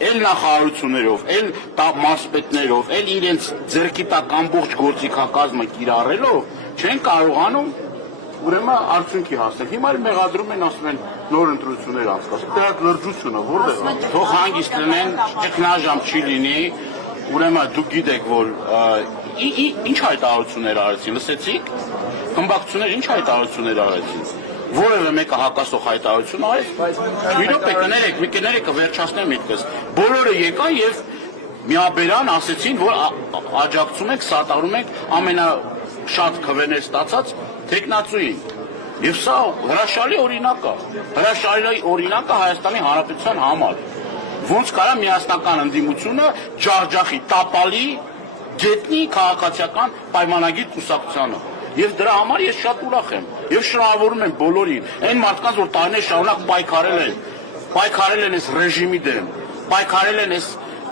էլ նախարարություններով, էլ մարզպետներով, էլ իրենց ձեռքի տակ ամբողջ գործիքակազմը կիրառելով չեն կարողանում ուրեմն արդյունքի հասնել։ Հիմա մեղադրում են, ասում են նոր ընտրություններ անցկացնել։ Դրա լրջությունը որտեղ է։ Թող հանգիստ լինեն, ճգնաժամ չի լինի, ուրեմն դուք գիտեք, որ ինչ հայտարարություններ արեցին, լսեցիք։ Խմբակցություններ ինչ հայտարարություններ արեցին։ Որևէ մեկը հակասող հայտարարություն արեց, մի րոպե կներեք վերջացնեմ միտքս։ Բոլորը եկան եւ միաբերան ասեցին, որ աջակցում եք, սատարում եք ամենաշատ քվեներ ստացած տեխնացուին։ Եվ սա հրաշալի օրինակ է։ Հրաշալի օրինակ է Հայաստանի Հանրապետության համար։ Ոնց կարա միասնական ընդդիմությունը ջախջախի, տապալի, գետնի քաղաքացիական պայմանագիր կուսակցությանը։ Եվ դրա համար ես շատ ուրախ եմ եւ շնորհավորում եմ բոլորին, այն մարդկանց, որ տարիներ շարունակ պայքարել են այս ռեժիմի դեմ, պայքարել են այս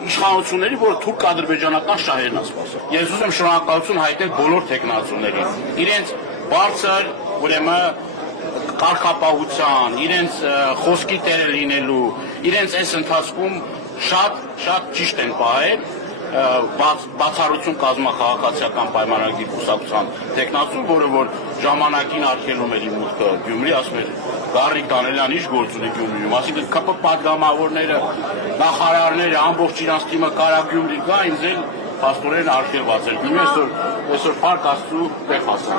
իշխանությունների, որ թուրք-ադրբեջանական շահերն են սպասում։ Ես ուզում եմ շնորհակալություն հայտնել բոլոր տեխնացուներին, իրենց բարձր, ուրեմն կարգապահության, իրենց խոսքի տերը լինելու, իրենց այս ընթացքում շատ ճիշտ են պահել բացառություն կազմախաղացիական պայմանագիր կուսակցության տեխնացու, որը որ ժամանակին արգելում էր իմ մուտքը Գյումրի, ասում էր Գառիկ Դանելյան ինչ գործ ունի Գյումրիում, այսինքն ԿՊ պատգամավորները, նախարարները, ամբողջ իրանց թիմը կարա Գյումրի գա, ինձ էլ փաստորեն արգելված էր Գյումրի, այսօր փառք Աստծու տեղ հասան։